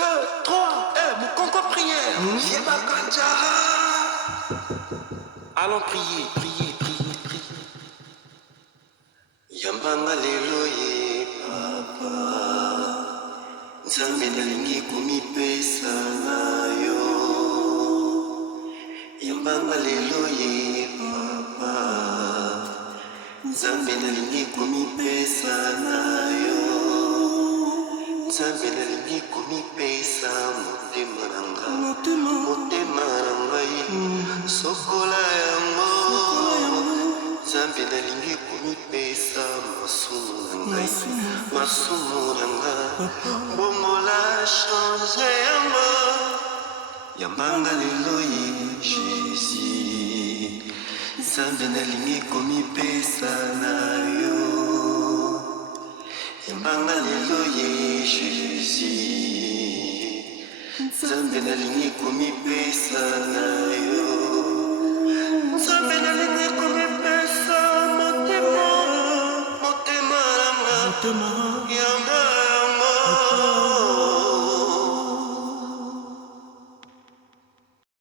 3, mon concours de prière. Allons prier, prier, prier, prier. Yambanga lelo ye papa, nzambe nalingi komipesa na yo. Yambanga lelo ye papa, nzambe nalingi komipesa na yo. Nzambe nalingi komipesa motema na ngai, motema na ngai, sokola yango. Nzambe nalingi komipesa masumu na ngai, masumu na ngai, bongola change yango. Yambanga lelo ye Jésus, nzambe nalingi komipesa na yo. Yambanga lelo ye Jésus, nzambe nalingi komipesa na yo. Nzambe nalingi komipesa motema, motema na ngai.